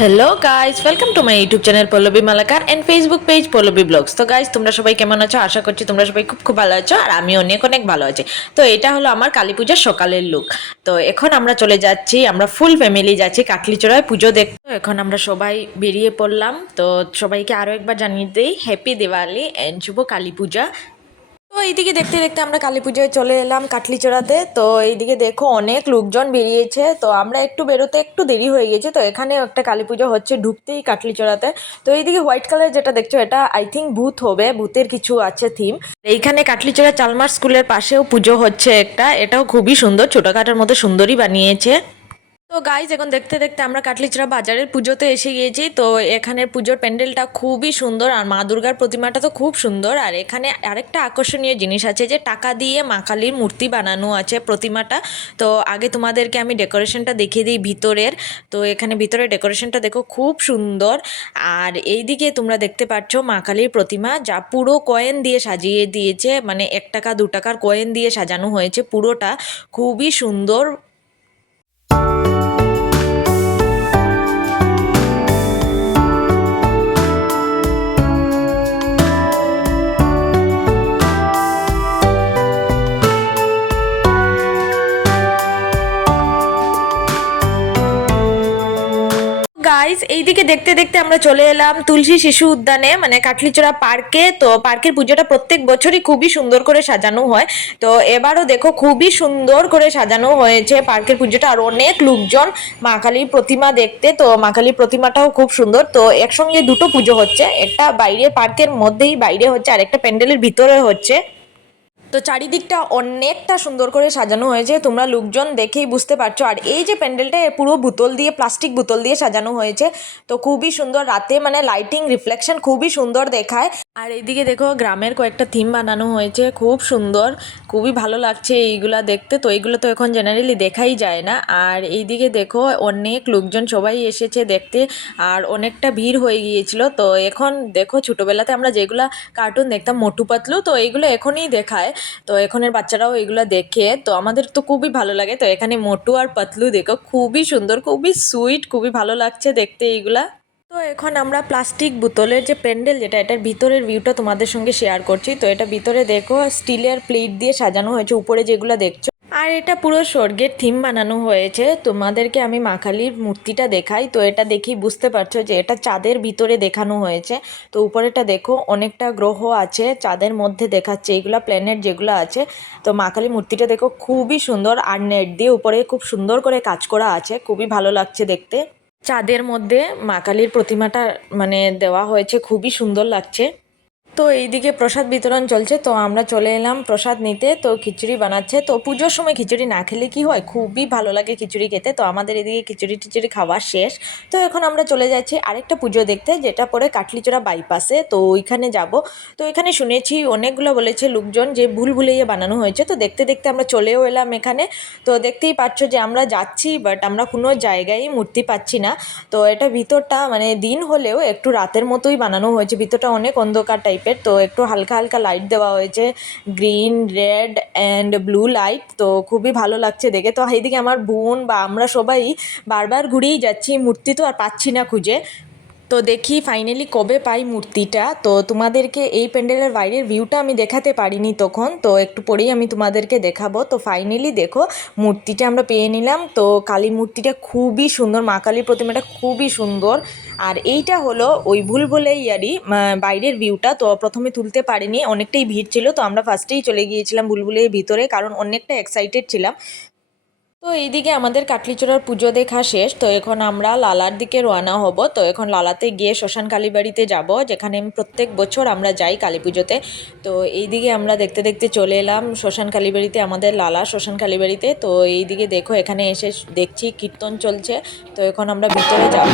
Hello guys, welcome to my YouTube channel Pallavi Malakar and Facebook page Pallavi blogs. তো guys, তোমরা সবাই কেমন আছো? আশা করছি তোমরা সবাই খুব খুব ভালো আছো, আর আমি অনেক অনেক ভালো আছি। তো এটা হলো আমার কালী পূজার সকালের লুক। তো এখন আমরা চলে যাচ্ছি, আমরা ফুল ফ্যামিলি যাচ্ছি কাটলিচড়ায় পুজো দেখতে। তো এখন আমরা সবাই বেরিয়ে পড়লাম। তো সবাইকে আরও একবার জানিয়ে দিই হ্যাপি দিওয়ালি এন্ড শুভ কালী পূজা। তো এইদিকে দেখতে দেখতে আমরা কালী পুজোয় চলে এলাম কাটলিচড়াতে। তো এইদিকে দেখো অনেক লোকজন বেরিয়েছে, তো আমরা একটু বেরোতে একটু দেরি হয়ে গেছে। তো এখানে একটা কালী পুজো হচ্ছে ঢুকতেই কাটলিচড়াতে। তো এইদিকে হোয়াইট কালার যেটা দেখছো, এটা আই থিঙ্ক ভূত হবে, ভূতের কিছু আছে থিম। এইখানে কাটলিচড়া চালমার স্কুলের পাশেও পুজো হচ্ছে একটা, এটাও খুবই সুন্দর, ছোটখাটোর মধ্যে সুন্দরই বানিয়েছে। তো গাইজ, এখন দেখতে দেখতে আমরা কাটলিচড়া বাজারের পুজোতে এসে গিয়েছি। তো এখানের পুজোর প্যান্ডেলটা খুবই সুন্দর, আর মা দুর্গার প্রতিমাটা তো খুব সুন্দর। আর এখানে আরেকটা আকর্ষণীয় জিনিস আছে, যে টাকা দিয়ে মা কালীর মূর্তি বানানো আছে প্রতিমাটা। তো আগে তোমাদেরকে আমি ডেকোরেশনটা দেখিয়ে দিই ভিতরের। তো এখানে ভিতরে ডেকোরেশনটা দেখো খুব সুন্দর। আর এইদিকে তোমরা দেখতে পাচ্ছ মা কালীর প্রতিমা, যা পুরো কয়েন দিয়ে সাজিয়ে দিয়েছে, মানে 1 টাকা 2 টাকার কয়েন দিয়ে সাজানো হয়েছে পুরোটা, খুবই সুন্দর। গাইস, এইদিকে দেখতে দেখতে আমরা চলে এলাম তুলসী শিশু উদ্যানে, মানে কাটলিচড়া পার্কে। তো পার্কের পুজোটা প্রত্যেক বছরই খুবই সুন্দর করে সাজানো হয়। তো এবারও দেখো খুবই সুন্দর করে সাজানো হয়েছে পার্কের পুজোটা, আর অনেক লোকজন মা কালীর প্রতিমা দেখতে। তো মা কালীর প্রতিমাটাও খুব সুন্দর। তো একসঙ্গে দুটো পুজো হচ্ছে, একটা বাইরে পার্কের মধ্যেই বাইরে হচ্ছে, আর একটা প্যান্ডেলের ভিতরে হচ্ছে। তো চারিদিকটা অনেকটা সুন্দর করে সাজানো হয়েছে, তোমরা লোকজন দেখেই বুঝতে পারছো। আর এই যে প্যান্ডেলটা পুরো বোতল দিয়ে, প্লাস্টিক বোতল দিয়ে সাজানো হয়েছে। তো খুবই সুন্দর, রাতে মানে লাইটিং রিফ্লেকশন খুবই সুন্দর দেখায়। আর এইদিকে দেখো গ্রামের কয়েকটা থিম বানানো হয়েছে, খুব সুন্দর, খুবই ভালো লাগছে এইগুলা দেখতে। তো এইগুলো তো এখন জেনারেলি দেখাই যায় না। আর এইদিকে দেখো অনেক লোকজন সবাই এসেছে দেখতে, আর অনেকটা ভিড় হয়ে গিয়েছিল। তো এখন দেখো ছোটোবেলাতে আমরা যেগুলা কার্টুন দেখতাম মোটু পাতলু, তো এইগুলো এখনই দেখায়। তো এখনের বাচ্চারাও এগুলো দেখে, তো আমাদের তো খুবই ভালো লাগে। তো এখানে মোটু আর পাতলু দেখো খুবই সুন্দর, খুবই সুইট, খুবই ভালো লাগছে দেখতে এইগুলা। তো এখন আমরা প্লাস্টিক বোতলের যে প্যান্ডেল, যেটা এটার ভিতরের ভিউটা তোমাদের সঙ্গে শেয়ার করছি। তো এটা ভিতরে দেখো স্টিলের প্লেট দিয়ে সাজানো হয়েছে, উপরে যেগুলো দেখছো। আর এটা পুরো স্বর্গের থিম বানানো হয়েছে। তোমাদেরকে আমি মা কালীর মূর্তিটা দেখাই। তো এটা দেখেই বুঝতে পারছো যে এটা চাঁদের ভিতরে দেখানো হয়েছে। তো উপরেটা দেখো অনেকটা গ্রহ আছে চাঁদের মধ্যে দেখাচ্ছে, এইগুলা প্ল্যানেট যেগুলো আছে। তো মা কালীর মূর্তিটা দেখো খুবই সুন্দর, আর নেট দিয়ে উপরে খুব সুন্দর করে কাজ করা আছে, খুবই ভালো লাগছে দেখতে। চাঁদের মধ্যে মা কালীর প্রতিমাটা মানে দেওয়া হয়েছে, খুবই সুন্দর লাগছে। তো এইদিকে প্রসাদ বিতরণ চলছে, তো আমরা চলে এলাম প্রসাদ নিতে। তো খিচুড়ি বানাচ্ছে। তো পুজোর সময় খিচুড়ি না খেলে কি হয়, খুবই ভালো লাগে খিচুড়ি খেতে। তো আমাদের এদিকে খিচুড়ি টিচুড়ি খাওয়া শেষ। তো এখন আমরা চলে যাচ্ছি আরেকটা পুজো দেখতে, যেটা পরে কাটলিচড়া বাইপাসে। তো ওইখানে যাব। তো এখানে শুনেছি অনেকগুলো বলেছে লোকজন যে ভুল ভুলাইয়া বানানো হয়েছে। তো দেখতে দেখতে আমরা চলেও এলাম এখানে। তো দেখতেই পাচ্ছ যে আমরা যাচ্ছি, বাট আমরা কোনো জায়গায় মূর্তি পাচ্ছি না। তো এটা ভিতরটা মানে দিন হলেও একটু রাতের মতোই বানানো হয়েছে, ভিতরটা অনেক অন্ধকার টাইপের। তো একটু হালকা হালকা লাইট দেওয়া হয়েছে, green red and blue light. তো খুবই ভালো লাগছে দেখে। তো এইদিকে আমার বোন বা আমরা সবাই বারবার ঘুরেই যাচ্ছি, মূর্তি তো আর পাচ্ছি না খুঁজে। তো দেখি ফাইনালি কবে পাই মূর্তিটা। তো তোমাদেরকে এই প্যান্ডেলের বাইরের ভিউটা আমি দেখাতে পারিনি তখন, তো একটু পরেই আমি তোমাদেরকে দেখাবো। তো ফাইনালি দেখো মূর্তিটা আমরা পেয়ে নিলাম। তো কালী মূর্তিটা খুবই সুন্দর, মা কালীর প্রতিমাটা খুবই সুন্দর। আর এইটা হলো ওই ভুলভুলাইয়ারই বাইরের ভিউটা। তো প্রথমে তুলতে পারিনি, অনেকটাই ভিড় ছিল। তো আমরা ফার্স্টেই চলে গিয়েছিলাম ভুলভুলাইয়ের ভিতরে, কারণ অনেকটা এক্সাইটেড ছিলাম। তো এইদিকে আমাদের কাটলিচড়ার পুজো দেখা শেষ। তো এখন আমরা লালার দিকে রওনা হব। তো এখন লালাতে গিয়ে শ্মশান কালীবাড়িতে যাব, যেখানে প্রত্যেক বছর আমরা যাই কালী পুজোতে। তো এইদিকে আমরা দেখতে দেখতে চলে এলাম শ্মশান কালীবাড়িতে, আমাদের লালা শ্মশান কালীবাড়িতে। তো এইদিকে দেখো এখানে এসে দেখছি কীর্তন চলছে। তো এখন আমরা ভিতরে যাব।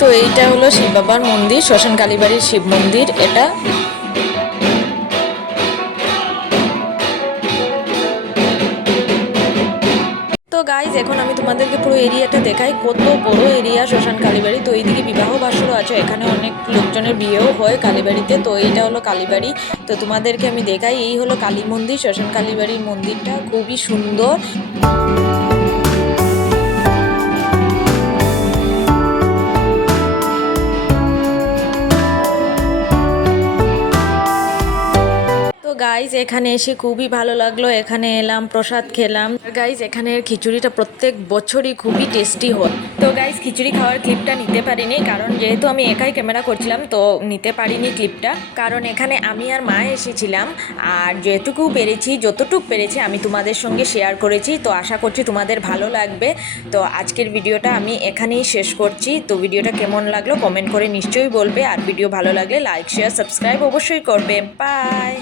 তো এইটা হলো শিব বাবার মন্দির, শ্মশান কালীবাড়ির শিব মন্দির এটা। তো গাইজ, এখন আমি তোমাদেরকে পুরো এরিয়াটা দেখাই, কত বড় এরিয়া শ্মশান কালীবাড়ি। তো এইদিকে বিবাহ বাসরও আছে, এখানে অনেক লোকজনের বিয়েও হয় কালীবাড়িতে। তো এইটা হলো কালীবাড়ি। তো তোমাদেরকে আমি দেখাই, এই হলো কালী মন্দির, শ্মশান কালীবাড়ির মন্দিরটা খুবই সুন্দর। গাইজ এখানে এসে খুবই ভালো লাগলো, এখানে এলাম, প্রসাদ খেলাম। গাইজ এখানের খিচুড়িটা প্রত্যেক বছরই খুবই টেস্টি হয়। তো গাইজ খিচুড়ি খাওয়ার ক্লিপটা নিতে পারিনি, কারণ যেহেতু আমি একাই ক্যামেরা করছিলাম তো নিতে পারিনি ক্লিপটা, কারণ এখানে আমি আর মা এসেছিলাম। আর যেটুকু পেরেছি, যতটুকু পেরেছি আমি তোমাদের সঙ্গে শেয়ার করেছি। তো আশা করছি তোমাদের ভালো লাগবে। তো আজকের ভিডিওটা আমি এখানেই শেষ করছি। তো ভিডিওটা কেমন লাগলো কমেন্ট করে নিশ্চয়ই বলবে, আর ভিডিও ভালো লাগলে লাইক শেয়ার সাবস্ক্রাইব অবশ্যই করবে। বাই।